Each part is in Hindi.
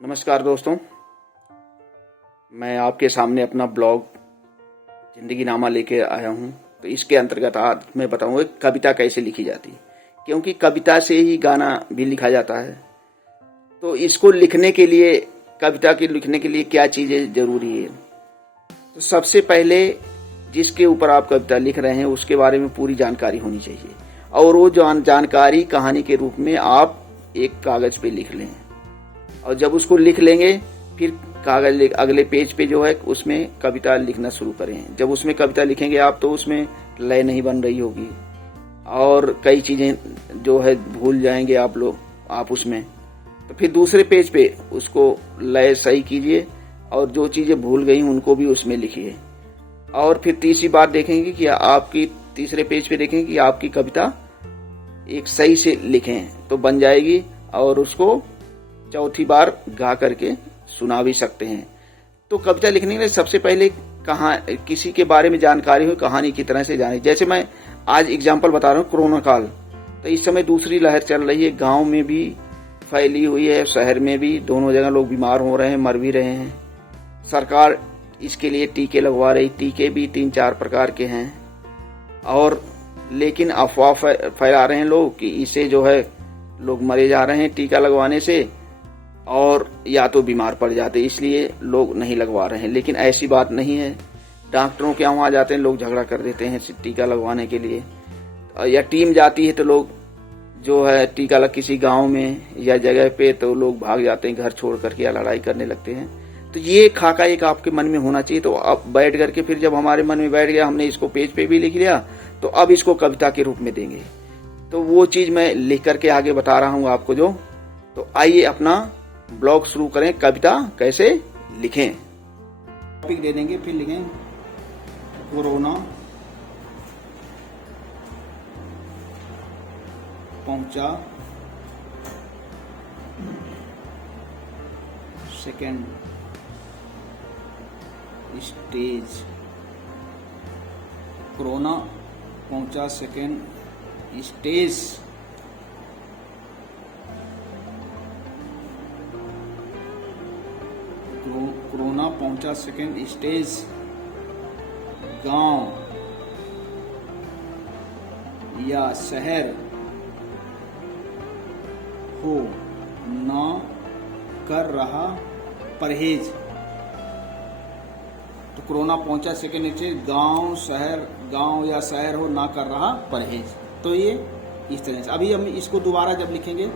नमस्कार दोस्तों, मैं आपके सामने अपना ब्लॉग जिंदगी नामा लेके आया हूँ। तो इसके अंतर्गत आज मैं बताऊंगा कविता कैसे लिखी जाती है, क्योंकि कविता से ही गाना भी लिखा जाता है। तो इसको लिखने के लिए, कविता के लिखने के लिए क्या चीज़ें जरूरी है। तो सबसे पहले जिसके ऊपर आप कविता लिख रहे हैं उसके बारे में पूरी जानकारी होनी चाहिए, और वो जानकारी कहानी के रूप में आप एक कागज पे लिख लें। और जब उसको लिख लेंगे फिर कागज अगले पेज पे जो है उसमें कविता लिखना शुरू करें। जब उसमें कविता लिखेंगे आप तो उसमें लय नहीं बन रही होगी और कई चीजें जो है भूल जाएंगे आप उसमें। तो फिर दूसरे पेज पे उसको लय सही कीजिए और जो चीजें भूल गई उनको भी उसमें लिखिए। और फिर तीसरी बात देखेंगे कि आपकी तीसरे पेज पे देखेंगे कि आपकी कविता एक सही से लिखें तो बन जाएगी, और उसको चौथी बार गा करके सुना भी सकते हैं। तो कविता लिखने के लिए सबसे पहले किसी के बारे में जानकारी हो, कहानी की तरह से जाने। जैसे मैं आज एग्जाम्पल बता रहा हूँ, कोरोना काल। तो इस समय दूसरी लहर चल रही है, गांव में भी फैली हुई है, शहर में भी, दोनों जगह लोग बीमार हो रहे हैं, मर भी रहे हैं। सरकार इसके लिए टीके लगवा रही, टीके भी 3-4 प्रकार के हैं, और लेकिन अफवाह फैला रहे हैं लोग कि इससे जो है लोग मरे जा रहे हैं टीका लगवाने से, और या तो बीमार पड़ जाते, इसलिए लोग नहीं लगवा रहे हैं। लेकिन ऐसी बात नहीं है। डॉक्टरों के वहां जाते हैं लोग, झगड़ा कर देते हैं टीका लगवाने के लिए, या टीम जाती है तो लोग जो है टीका किसी गांव में या जगह पे तो लोग भाग जाते हैं घर छोड़ करके, या लड़ाई करने लगते हैं। तो ये खाका एक आपके मन में होना चाहिए। तो अब बैठ करके फिर जब हमारे मन में बैठ गया, हमने इसको पेज पे भी लिख लिया, तो अब इसको कविता के रूप में देंगे। तो वो चीज मैं लिख करके आगे बता रहा हूँ आपको जो। तो आइए अपना ब्लॉग शुरू करें, कविता कैसे लिखें। टॉपिक दे देंगे, फिर लिखें कोरोना पहुंचा सेकेंड स्टेज। कोरोना पहुंचा सेकेंड स्टेज। कोरोना पहुंचा सेकेंड स्टेज। गांव या शहर हो ना कर रहा परहेज। तो कोरोना पहुंचा सेकेंड स्टेज, गांव या शहर हो ना कर रहा परहेज। तो ये इस तरह से। अभी हम इसको दोबारा जब लिखेंगे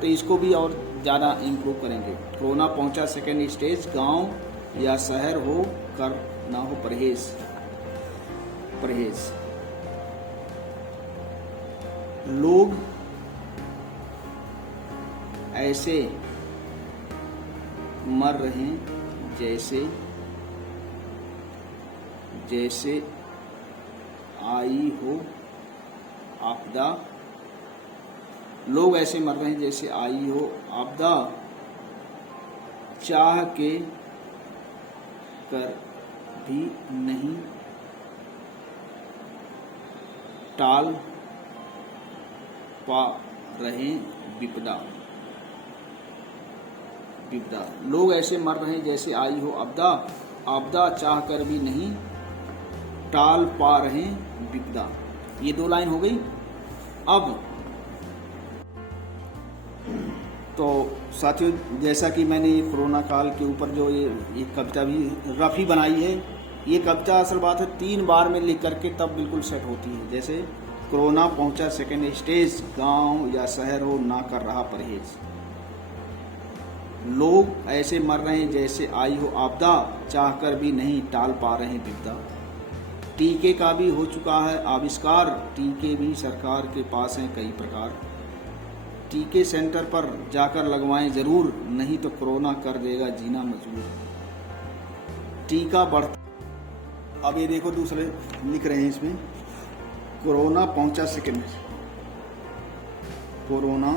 तो इसको भी और ज़्यादा इम्प्रूव करेंगे। कोरोना पहुंचा सेकेंड स्टेज, गांव या शहर हो कर ना हो परहेज। लोग ऐसे मर रहे जैसे आई हो आपदा। लोग ऐसे मर रहे हैं जैसे आई हो आपदा, चाह के कर भी नहीं टाल पा रहे विपदा। लोग ऐसे मर रहे हैं जैसे आई हो आपदा, चाह कर भी नहीं टाल पा रहे विपदा। ये 2 लाइन हो गई। अब तो साथियों, जैसा कि मैंने ये कोरोना काल के ऊपर जो ये कविता भी रफ ही बनाई है, ये कविता असल बात है 3 बार में लिख करके तब बिल्कुल सेट होती है। जैसे कोरोना पहुंचा सेकेंड स्टेज, गांव या शहर हो ना कर रहा परहेज। लोग ऐसे मर रहे हैं जैसे आई हो आपदा, चाह कर भी नहीं टाल पा रहे विपदा। टीके का भी हो चुका है आविष्कार, टीके भी सरकार के पास हैं कई प्रकार। टीके सेंटर पर जाकर लगवाएं जरूर, नहीं तो कोरोना कर देगा जीना मजबूर। टीका बढ़ता। अब ये देखो दूसरे लिख रहे हैं इसमें, कोरोना पहुंचा सेकेंड, कोरोना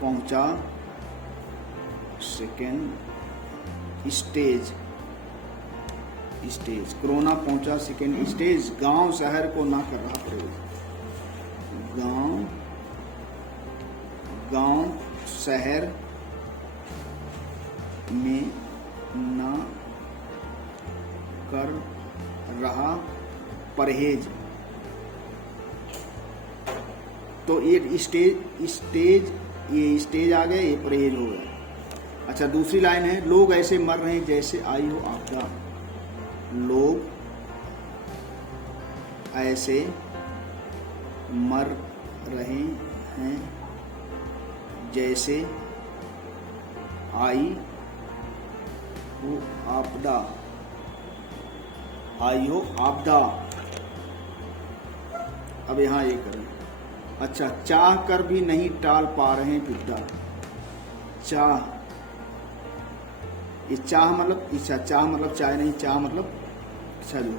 पहुंचा सेकेंड स्टेज। कोरोना पहुंचा सेकेंड स्टेज, गांव शहर को ना कर रहा परहेज। गांव शहर में ना कर रहा परहेज। तो ये स्टेज आ गए, ये परहेज हो गया। अच्छा, दूसरी लाइन है, लोग ऐसे मर रहे हैं जैसे आई हो आपदा। लोग ऐसे मर रहे हैं जैसे आई हो आपदा। आई हो आपदा। अब यहां ये करें। अच्छा, चाह कर भी नहीं टाल पा रहे हैं विपदा। चाह, ये चाह मतलब इच्छा, चाह मतलब चाय नहीं, चाह मतलब इच्छा जो,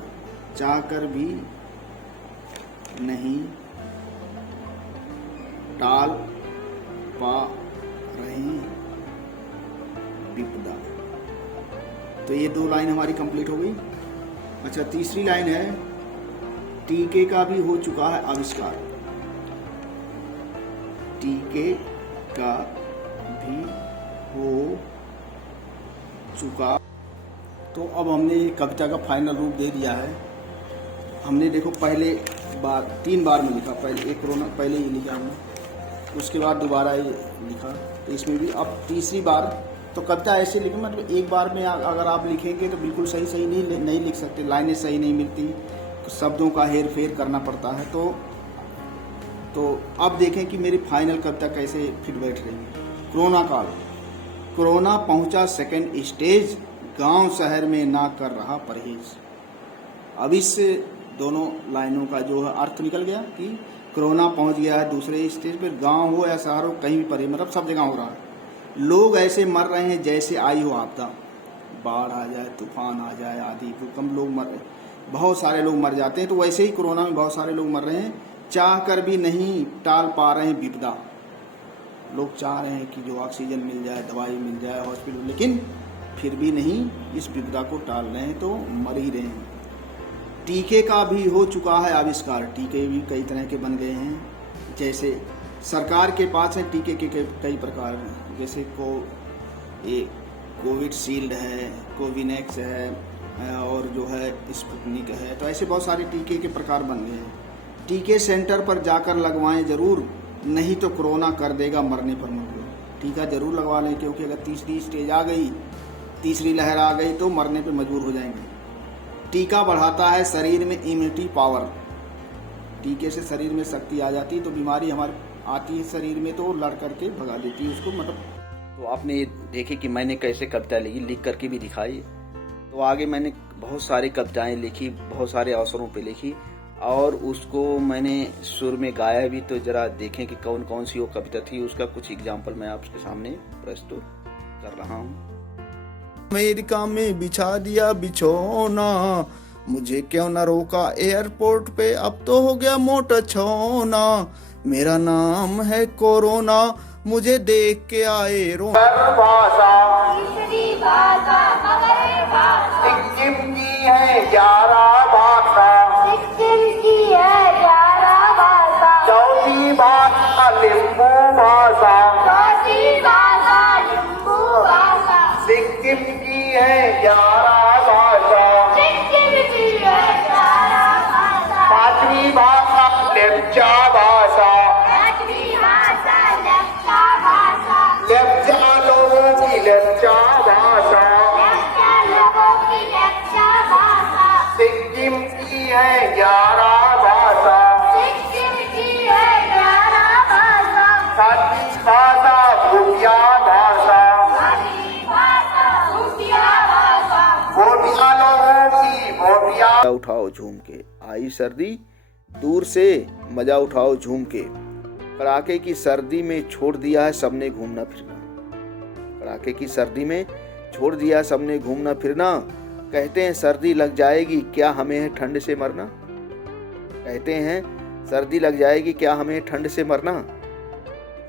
चाह कर भी नहीं टाल पा रहे विपदा। तो ये दो लाइन हमारी कंप्लीट हो गई। अच्छा, तीसरी लाइन है, टीके का भी हो चुका है आविष्कार। टीके का भी हो चुका। तो अब हमने कविता का फाइनल रूप दे दिया है। हमने देखो पहले बार 3 बार में लिखा, पहले एक कोरोना पहले ही लिखा हमने, उसके बाद दोबारा ये लिखा, तो इसमें भी अब तीसरी बार। तो कविता ऐसे लिखे, मतलब एक बार में अगर आप लिखेंगे तो बिल्कुल सही नहीं लिख सकते, लाइनें सही नहीं मिलती, तो शब्दों का हेर फेर करना पड़ता है। तो अब देखें कि मेरी फाइनल कविता कैसे फिट बैठ रही है। कोरोना काल। कोरोना पहुंचा सेकंड स्टेज, गांव शहर में ना कर रहा परहेज। अब इस दोनों लाइनों का जो है अर्थ निकल गया कि कोरोना पहुंच गया है दूसरे स्टेज पर, गांव हो या शहर हो, कहीं भी परे, मतलब सब जगह हो रहा है। लोग ऐसे मर रहे हैं जैसे आई हो आपदा। बाढ़ आ जाए, तूफान आ जाए, आदि भूकंप, लोग मर रहे, बहुत सारे लोग मर जाते हैं। तो वैसे ही कोरोना में बहुत सारे लोग मर रहे हैं, चाह कर भी नहीं टाल पा रहे हैं विपदा। लोग चाह रहे हैं कि जो ऑक्सीजन मिल जाए, दवाई मिल जाए, हॉस्पिटल, लेकिन फिर भी नहीं इस विपदा को टाल रहे हैं, तो मर ही रहे हैं। टीके का भी हो चुका है आविष्कार। टीके भी कई तरह के बन गए हैं, जैसे सरकार के पास है टीके के कई प्रकार, जैसे कोविड शील्ड है, कोविनेक्स है, और जो है स्पुतनिक है। तो ऐसे बहुत सारे टीके के प्रकार बन गए हैं। टीके सेंटर पर जाकर लगवाएं जरूर, नहीं तो कोरोना कर देगा मरने पर मजबूर। टीका जरूर लगवा लें, क्योंकि अगर तीसरी स्टेज आ गई, तीसरी लहर आ गई, तो मरने पर मजबूर हो जाएंगे। टीका बढ़ाता है शरीर में इम्यूनिटी पावर। टीके से शरीर में शक्ति आ जाती है, तो बीमारी हमारे आती है शरीर में, तो लड़ करके भगा देती है उसको, मतलब। तो आपने देखे कि मैंने कैसे कविता लिख करके भी दिखाई। तो आगे मैंने बहुत सारी कविताएं लिखी, बहुत सारे अवसरों पे लिखी, और उसको मैंने सुर में गाया भी। तो जरा देखें कि कौन कौन सी वो कविता थी, उसका कुछ एग्जाम्पल मैं आपके सामने प्रस्तुत कर रहा हूँ। अमेरिका में बिछा दिया बिछोना, मुझे क्यों न रोका एयरपोर्ट पे, अब तो हो गया मोटा छोना। मेरा नाम है कोरोना, मुझे देख के आए रो। सिक्किम की है 11 भाषा, चौथी भाषा लिम्बू भाषा, सिक्किम की है 11 भाषा, पांचवी भाषा लेप्चा भाषा, लेप्चा लोगों की लेप्चा भाषा, सिक्किम की है 11 भाषा, सातवीं भाषा भूटिया भाषा, भोटिया लोगों की भोटिया। उठाओ झूम के, आई सर्दी दूर से मजा उठाओ झूम के, कड़ाके की सर्दी में छोड़ दिया है सबने घूमना फिरना। कड़ाके की सर्दी में छोड़ दिया सबने घूमना फिरना, कहते हैं सर्दी लग जाएगी क्या हमें है ठंड से मरना। कहते हैं सर्दी लग जाएगी क्या हमें ठंड से मरना।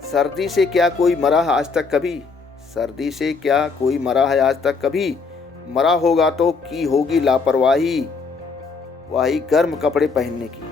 सर्दी से क्या कोई मरा है आज तक कभी, सर्दी से क्या कोई मरा है आज तक कभी, मरा होगा तो की होगी लापरवाही, वही गर्म कपड़े पहनने की।